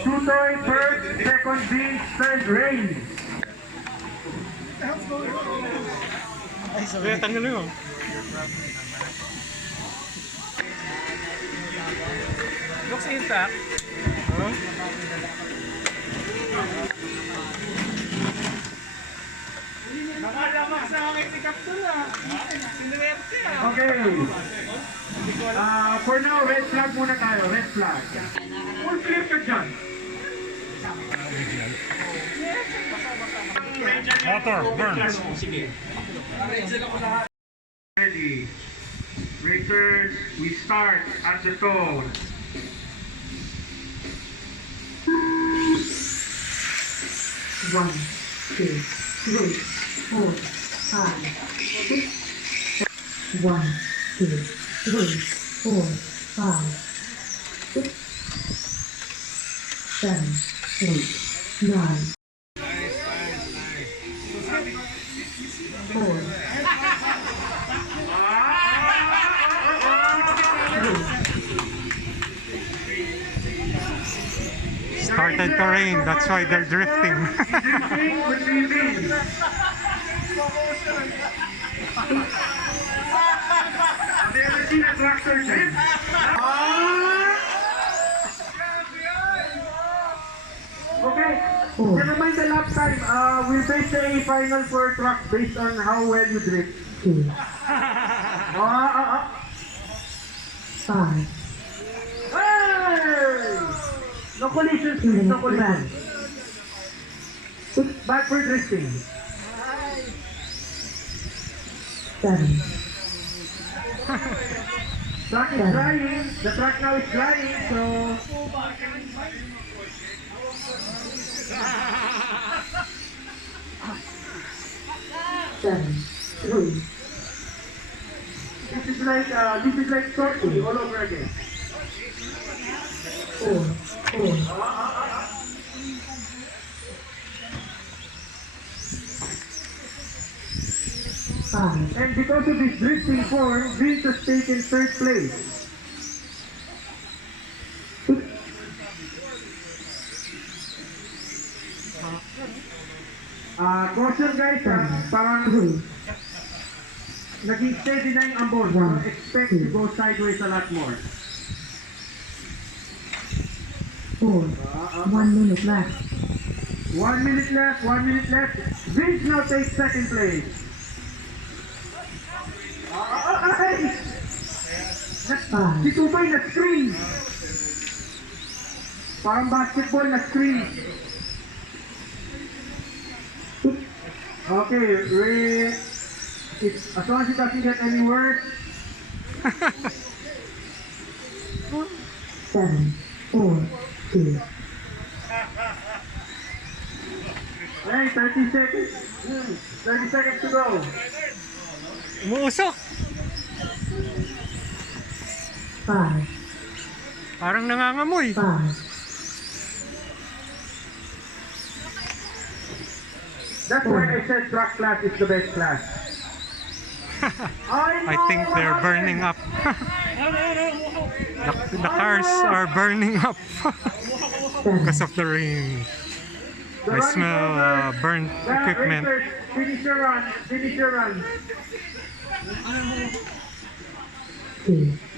Tutoy first, second beach, third race. Kaya tanggal mo. Looks intact. Huh? Nakalamak sa akin si Captain Okay. For now, red flag muna tayo. Red flag. Full clear ka dyan. Motor, burn. Ready. Racers, we start at the tone. One, two, three, four, five, six. 1, 2, 3, 4, 5, 6, 7, 8, 9. 4. Started to rain, that's why they're drifting. Have you ever seen a tractor drift? Okay, never mind the lap time. We'll base a final for truck based on how well you drift. 2. 5. Hey! No collisions, please. No collisions. Backward drifting. 7. Truck is drying. The truck now is drying, so... Seven, 3. This is like sorting all over again. 4. 4. 5. And because of this drifting form, Vince has taken third place. 6. Caution guys, parang naging steady na yung ambon. So expect to go sideways a lot more. 4. 1 minute left. 1 minute left, 1 minute left. Vince now takes second place. Si Tupay na-screen. Parang basketball na-screen. Okay, as long as it doesn't get any worse. 7, 4, 2. Hey, 30 seconds. 30 seconds to go. Umuusok. 5. Parang nangangamoy. 5. That's why I said truck class is the best class. I think they're burning up. The cars are burning up because of the rain. I smell burnt equipment. Finish your run. Finish your run. 2.